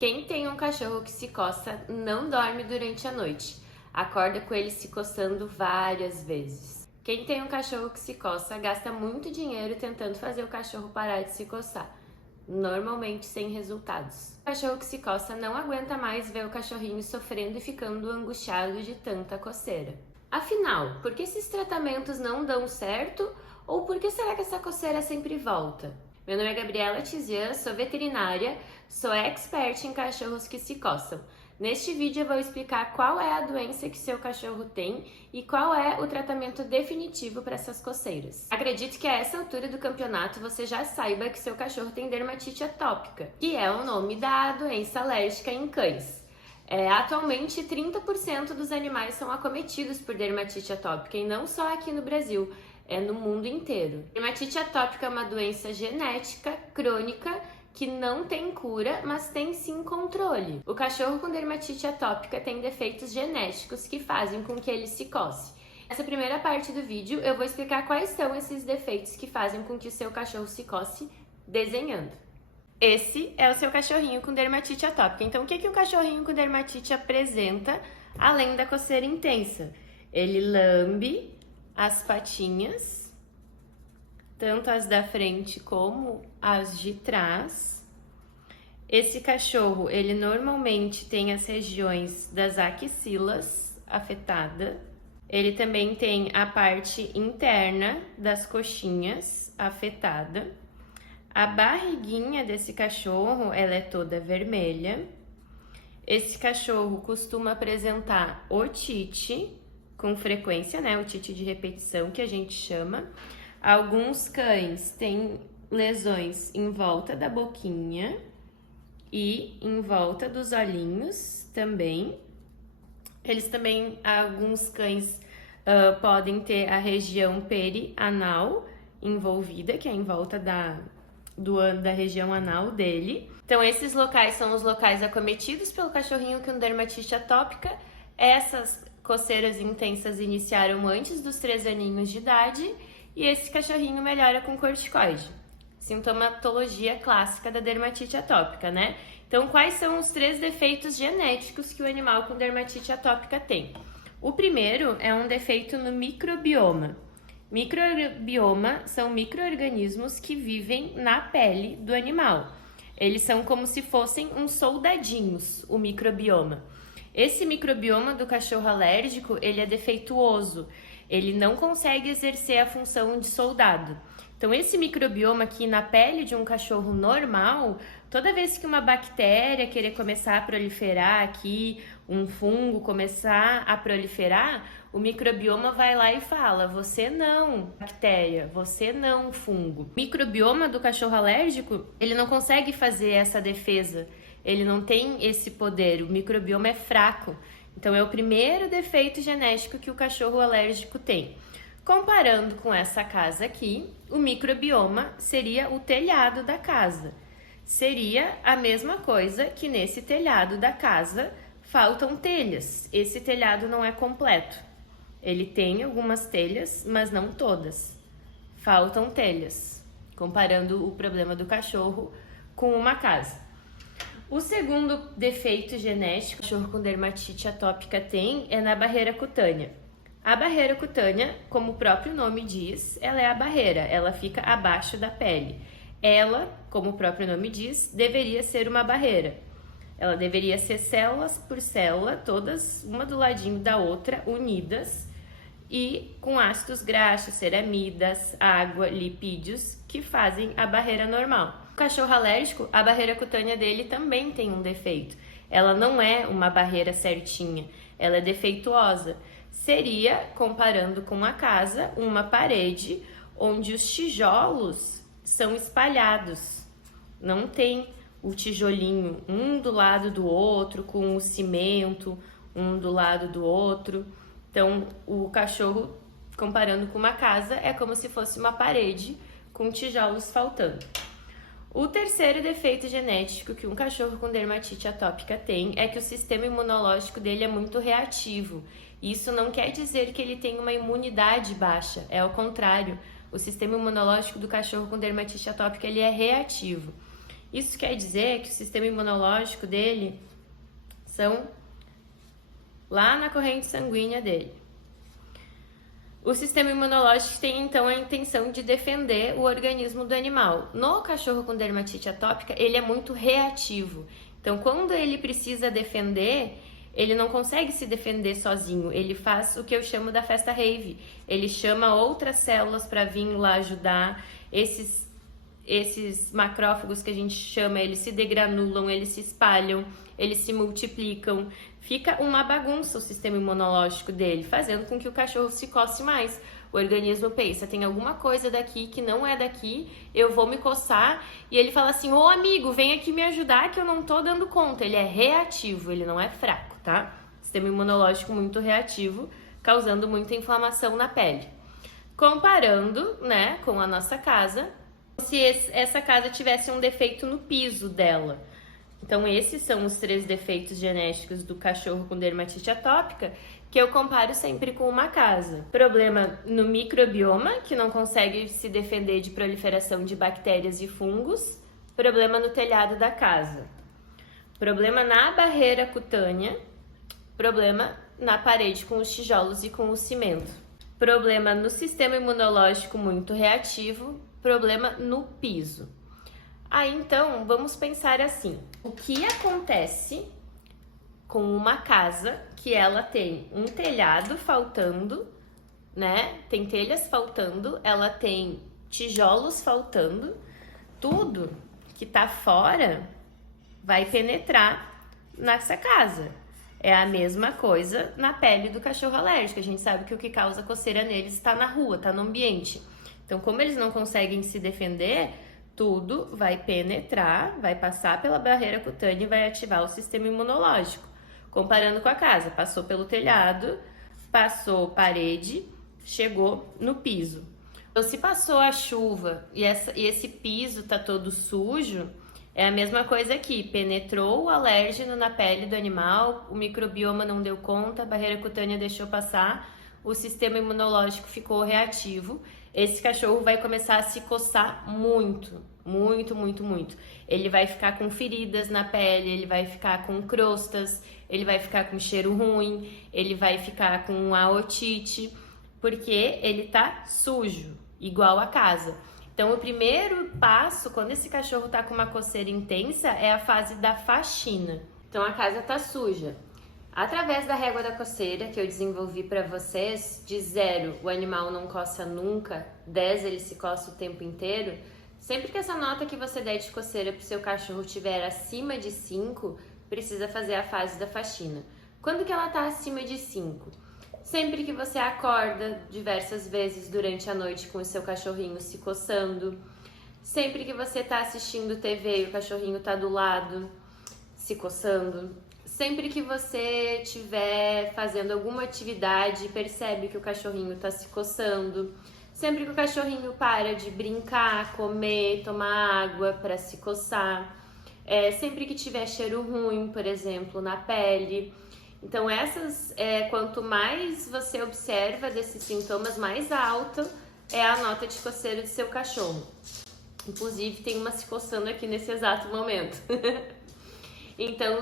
Quem tem um cachorro que se coça não dorme durante a noite. Acorda com ele se coçando várias vezes. Quem tem um cachorro que se coça gasta muito dinheiro tentando fazer o cachorro parar de se coçar, normalmente sem resultados. O cachorro que se coça não aguenta mais ver o cachorrinho sofrendo e ficando angustiado de tanta coceira. Afinal, por que esses tratamentos não dão certo? Ou por que será que essa coceira sempre volta? Meu nome é Gabriela Tizian, sou veterinária, sou expert em cachorros que se coçam. Neste vídeo eu vou explicar qual é a doença que seu cachorro tem e qual é o tratamento definitivo para essas coceiras. Acredito que a essa altura do campeonato você já saiba que seu cachorro tem dermatite atópica, que é o nome da doença alérgica em cães. Atualmente, 30% dos animais são acometidos por dermatite atópica e não só aqui no Brasil, é no mundo inteiro. Dermatite atópica é uma doença genética, crônica, que não tem cura, mas tem sim controle. O cachorro com dermatite atópica tem defeitos genéticos que fazem com que ele se coce. Nessa primeira parte do vídeo, eu vou explicar quais são esses defeitos que fazem com que o seu cachorro se coce desenhando. Esse é o seu cachorrinho com dermatite atópica. Então, o que um cachorrinho com dermatite apresenta além da coceira intensa? Ele lambe as patinhas, tanto as da frente como as de trás. Esse cachorro, ele normalmente tem as regiões das axilas afetada. Ele também tem a parte interna das coxinhas afetada. A barriguinha desse cachorro, ela é toda vermelha. Esse cachorro costuma apresentar otite com frequência, né? Otite de repetição, que a gente chama. Alguns cães têm lesões em volta da boquinha e em volta dos olhinhos também. Alguns cães podem ter a região perianal envolvida, que é em volta da região anal dele. Então, esses locais são os locais acometidos pelo cachorrinho com dermatite atópica. Essas coceiras intensas iniciaram antes dos 3 aninhos de idade e esse cachorrinho melhora com corticoide. Sintomatologia clássica da dermatite atópica, né? Então, quais são os 3 defeitos genéticos que o animal com dermatite atópica tem? O primeiro é um defeito no microbioma. Microbioma são micro-organismos que vivem na pele do animal. Eles são como se fossem uns soldadinhos, o microbioma. Esse microbioma do cachorro alérgico, ele é defeituoso. Ele não consegue exercer a função de soldado. Então, esse microbioma aqui na pele de um cachorro normal, toda vez que uma bactéria querer começar a proliferar aqui, um fungo começar a proliferar, o microbioma vai lá e fala: você não, bactéria, você não, fungo. O microbioma do cachorro alérgico, ele não consegue fazer essa defesa, ele não tem esse poder, o microbioma é fraco. Então, é o primeiro defeito genético que o cachorro alérgico tem. Comparando com essa casa aqui, o microbioma seria o telhado da casa. Seria a mesma coisa que nesse telhado da casa faltam telhas. Esse telhado não é completo. Ele tem algumas telhas, mas não todas. Faltam telhas, comparando o problema do cachorro com uma casa. O segundo defeito genético que o cachorro com dermatite atópica tem é na barreira cutânea. A barreira cutânea, como o próprio nome diz, ela é a barreira, ela fica abaixo da pele. Ela, como o próprio nome diz, deveria ser uma barreira. Ela deveria ser células por célula, todas uma do ladinho da outra, unidas, e com ácidos graxos, ceramidas, água, lipídios, que fazem a barreira normal. O cachorro alérgico, a barreira cutânea dele também tem um defeito. Ela não é uma barreira certinha, ela é defeituosa. Seria, comparando com a casa, uma parede onde os tijolos são espalhados. Não tem o tijolinho um do lado do outro, com o cimento um do lado do outro. Então, o cachorro, comparando com uma casa, é como se fosse uma parede com tijolos faltando. O terceiro defeito genético que um cachorro com dermatite atópica tem é que o sistema imunológico dele é muito reativo. Isso não quer dizer que ele tem uma imunidade baixa, é ao contrário. O sistema imunológico do cachorro com dermatite atópica ele é reativo. Isso quer dizer que o sistema imunológico dele são lá na corrente sanguínea dele. O sistema imunológico tem então a intenção de defender o organismo do animal. No cachorro com dermatite atópica, ele é muito reativo. Então, quando ele precisa defender, ele não consegue se defender sozinho. Ele faz o que eu chamo da festa rave. Ele chama outras células para vir lá ajudar. Esses macrófagos que a gente chama, eles se degranulam, eles se espalham, eles se multiplicam. Fica uma bagunça o sistema imunológico dele, fazendo com que o cachorro se coce mais. O organismo pensa, tem alguma coisa daqui que não é daqui, eu vou me coçar. E ele fala assim, ô amigo, vem aqui me ajudar que eu não tô dando conta. Ele é reativo, ele não é fraco, tá? Sistema imunológico muito reativo, causando muita inflamação na pele. Comparando, né, com a nossa casa, se essa casa tivesse um defeito no piso dela. Então, esses são os 3 defeitos genéticos do cachorro com dermatite atópica que eu comparo sempre com uma casa. Problema no microbioma, que não consegue se defender de proliferação de bactérias e fungos. Problema no telhado da casa. Problema na barreira cutânea. Problema na parede com os tijolos e com o cimento. Problema no sistema imunológico muito reativo. Problema no piso. Aí, então, vamos pensar assim. O que acontece com uma casa que ela tem um telhado faltando, né? Tem telhas faltando, ela tem tijolos faltando, tudo que tá fora vai penetrar nessa casa. É a mesma coisa na pele do cachorro alérgico. A gente sabe que o que causa coceira neles está na rua, está no ambiente. Então, como eles não conseguem se defender, tudo vai penetrar, vai passar pela barreira cutânea e vai ativar o sistema imunológico. Comparando com a casa, passou pelo telhado, passou parede, chegou no piso. Então, se passou a chuva e esse piso tá todo sujo, é a mesma coisa aqui, penetrou o alérgeno na pele do animal, o microbioma não deu conta, a barreira cutânea deixou passar, o sistema imunológico ficou reativo. Esse cachorro vai começar a se coçar muito, muito, muito, muito. Ele vai ficar com feridas na pele, ele vai ficar com crostas, ele vai ficar com cheiro ruim, ele vai ficar com a otite, porque ele tá sujo, igual a casa. Então, o primeiro passo, quando esse cachorro tá com uma coceira intensa, é a fase da faxina. Então, a casa tá suja. Através da régua da coceira que eu desenvolvi para vocês, de 0 o animal não coça nunca, 10 ele se coça o tempo inteiro. Sempre que essa nota que você der de coceira para o seu cachorro estiver acima de 5, precisa fazer a fase da faxina. Quando que ela está acima de 5? Sempre que você acorda diversas vezes durante a noite com o seu cachorrinho se coçando, sempre que você está assistindo TV e o cachorrinho está do lado se coçando, sempre que você estiver fazendo alguma atividade e percebe que o cachorrinho está se coçando, sempre que o cachorrinho para de brincar, comer, tomar água para se coçar, sempre que tiver cheiro ruim, por exemplo, na pele. Então, quanto mais você observa desses sintomas, mais alta é a nota de coceira do seu cachorro. Inclusive, tem uma se coçando aqui nesse exato momento. Então,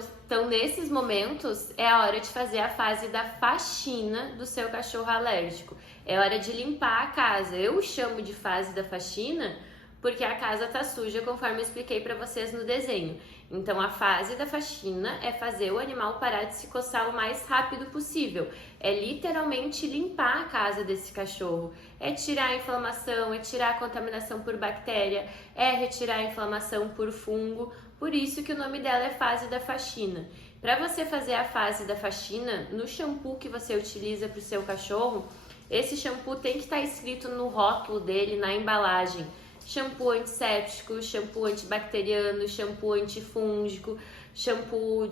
nesses momentos, é a hora de fazer a fase da faxina do seu cachorro alérgico. É hora de limpar a casa. Eu chamo de fase da faxina porque a casa tá suja, conforme eu expliquei para vocês no desenho. Então, a fase da faxina é fazer o animal parar de se coçar o mais rápido possível. É literalmente limpar a casa desse cachorro. É tirar a inflamação, é tirar a contaminação por bactéria, é retirar a inflamação por fungo. Por isso que o nome dela é fase da faxina. Para você fazer a fase da faxina, no shampoo que você utiliza para o seu cachorro, esse shampoo tem que estar escrito no rótulo dele, na embalagem. Shampoo antisséptico, shampoo antibacteriano, shampoo antifúngico, shampoo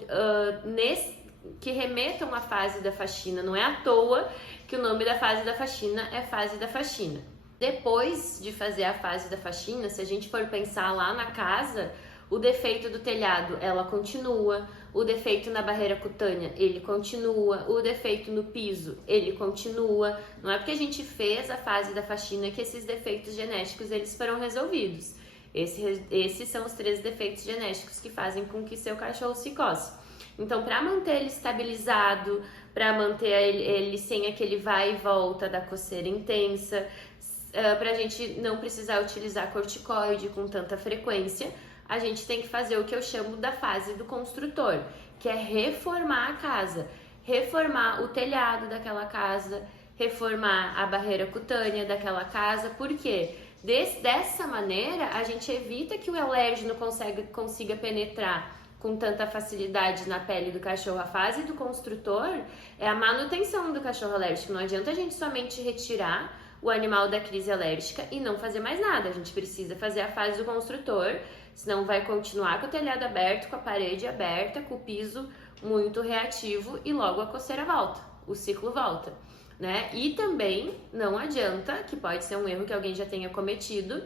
que remetam à fase da faxina. Não é à toa que o nome da fase da faxina é fase da faxina. Depois de fazer a fase da faxina, se a gente for pensar lá na casa, o defeito do telhado, ela continua. O defeito na barreira cutânea, ele continua. O defeito no piso, ele continua. Não é porque a gente fez a fase da faxina que esses defeitos genéticos eles foram resolvidos. Esses são os 3 defeitos genéticos que fazem com que seu cachorro se coce. Então, para manter ele estabilizado, para manter ele sem aquele vai e volta da coceira intensa, para a gente não precisar utilizar corticoide com tanta frequência, a gente tem que fazer o que eu chamo da fase do construtor, que é reformar a casa, reformar o telhado daquela casa, reformar a barreira cutânea daquela casa. Por quê? Dessa maneira, a gente evita que o alérgeno consiga penetrar com tanta facilidade na pele do cachorro. A fase do construtor é a manutenção do cachorro alérgico. Não adianta a gente somente retirar o animal da crise alérgica e não fazer mais nada. A gente precisa fazer a fase do construtor, senão vai continuar com o telhado aberto, com a parede aberta, com o piso muito reativo e logo a coceira volta, o ciclo volta, né? E também não adianta, que pode ser um erro que alguém já tenha cometido,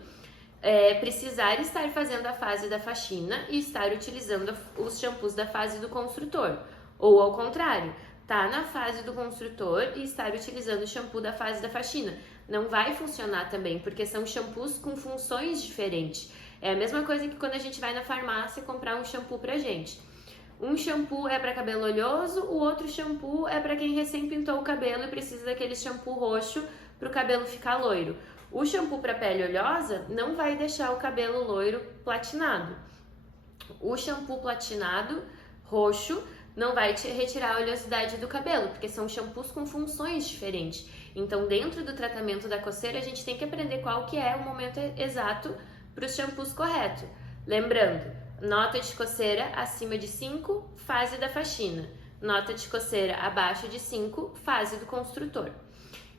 precisar estar fazendo a fase da faxina e estar utilizando os shampoos da fase do construtor, ou ao contrário, tá na fase do construtor e estar utilizando o shampoo da fase da faxina. Não vai funcionar também, porque são shampoos com funções diferentes. É a mesma coisa que quando a gente vai na farmácia comprar um shampoo pra gente. Um shampoo é para cabelo oleoso, o outro shampoo é para quem recém pintou o cabelo e precisa daquele shampoo roxo para o cabelo ficar loiro. O shampoo para pele oleosa não vai deixar o cabelo loiro platinado. O shampoo platinado roxo não vai te retirar a oleosidade do cabelo, porque são shampoos com funções diferentes. Então, dentro do tratamento da coceira, a gente tem que aprender qual que é o momento exato para os shampoos corretos. Lembrando, nota de coceira acima de 5, fase da faxina. Nota de coceira abaixo de 5, fase do construtor.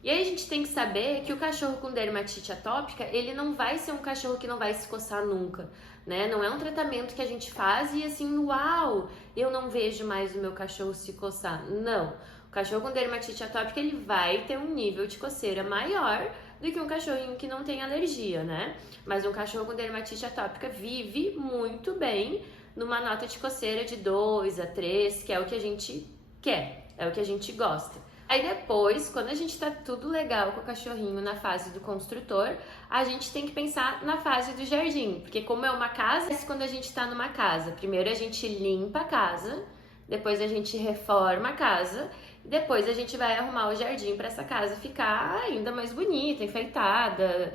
E aí a gente tem que saber que o cachorro com dermatite atópica, ele não vai ser um cachorro que não vai se coçar nunca, né? Não é um tratamento que a gente faz e assim, uau, eu não vejo mais o meu cachorro se coçar. Não. O cachorro com dermatite atópica, ele vai ter um nível de coceira maior do que um cachorrinho que não tem alergia, né? Mas um cachorro com dermatite atópica vive muito bem numa nota de coceira de 2 a 3, que é o que a gente quer, é o que a gente gosta. Aí depois, quando a gente tá tudo legal com o cachorrinho na fase do construtor, a gente tem que pensar na fase do jardim, porque como é uma casa, quando a gente tá numa casa, primeiro a gente limpa a casa, depois a gente reforma a casa, e depois a gente vai arrumar o jardim para essa casa ficar ainda mais bonita, enfeitada,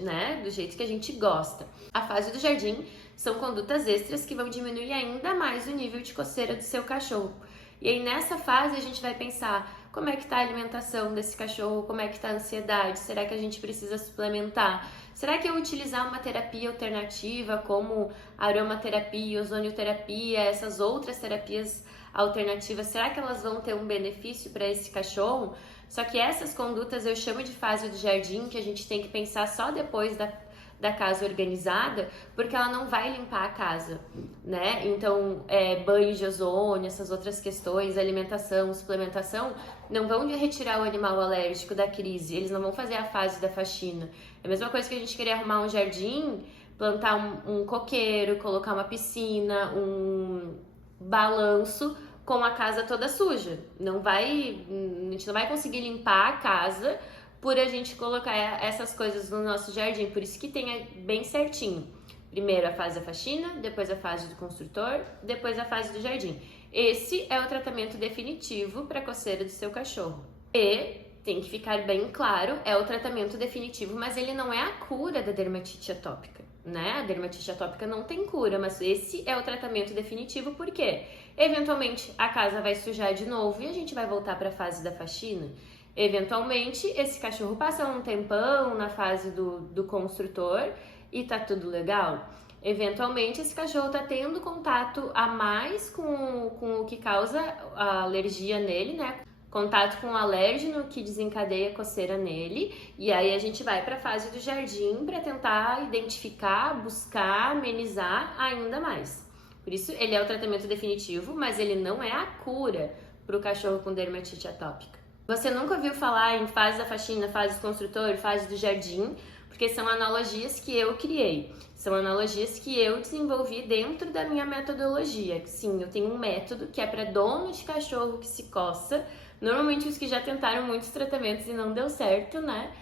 né, do jeito que a gente gosta. A fase do jardim são condutas extras que vão diminuir ainda mais o nível de coceira do seu cachorro. E aí nessa fase a gente vai pensar como é que tá a alimentação desse cachorro, como é que tá a ansiedade, será que a gente precisa suplementar? Será que eu utilizar uma terapia alternativa como aromaterapia, ozonioterapia, essas outras terapias alternativas, será que elas vão ter um benefício para esse cachorro? Só que essas condutas eu chamo de fase do jardim, que a gente tem que pensar só depois da casa organizada, porque ela não vai limpar a casa, né? Então, banho de ozônio, essas outras questões, alimentação, suplementação, não vão retirar o animal alérgico da crise, eles não vão fazer a fase da faxina. É a mesma coisa que a gente querer arrumar um jardim, plantar um coqueiro, colocar uma piscina, um balanço com a casa toda suja. A gente não vai conseguir limpar a casa por a gente colocar essas coisas no nosso jardim, por isso que tenha bem certinho. Primeiro a fase da faxina, depois a fase do construtor, depois a fase do jardim. Esse é o tratamento definitivo para a coceira do seu cachorro. E tem que ficar bem claro, é o tratamento definitivo, mas ele não é a cura da dermatite atópica, né? A dermatite atópica não tem cura, mas esse é o tratamento definitivo, porque eventualmente a casa vai sujar de novo e a gente vai voltar para a fase da faxina. Eventualmente, esse cachorro passa um tempão na fase do construtor e tá tudo legal. Eventualmente, esse cachorro tá tendo contato a mais com o que causa a alergia nele, né? Contato com o alérgeno que desencadeia coceira nele. E aí a gente vai para a fase do jardim para tentar identificar, buscar, amenizar ainda mais. Por isso, ele é o tratamento definitivo, mas ele não é a cura para o cachorro com dermatite atópica. Você nunca ouviu falar em fase da faxina, fase do construtor, fase do jardim, porque são analogias que eu criei. São analogias que eu desenvolvi dentro da minha metodologia. Sim, eu tenho um método que é para dono de cachorro que se coça, normalmente os que já tentaram muitos tratamentos e não deu certo, né?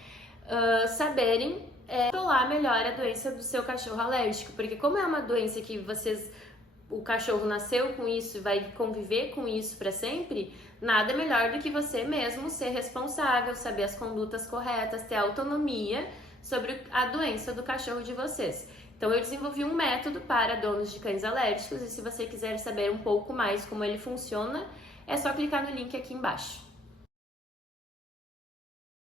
Saberem controlar melhor a doença do seu cachorro alérgico, porque como é uma doença que o cachorro nasceu com isso e vai conviver com isso para sempre, nada melhor do que você mesmo ser responsável, saber as condutas corretas, ter autonomia sobre a doença do cachorro de vocês. Então eu desenvolvi um método para donos de cães alérgicos e se você quiser saber um pouco mais como ele funciona, é só clicar no link aqui embaixo.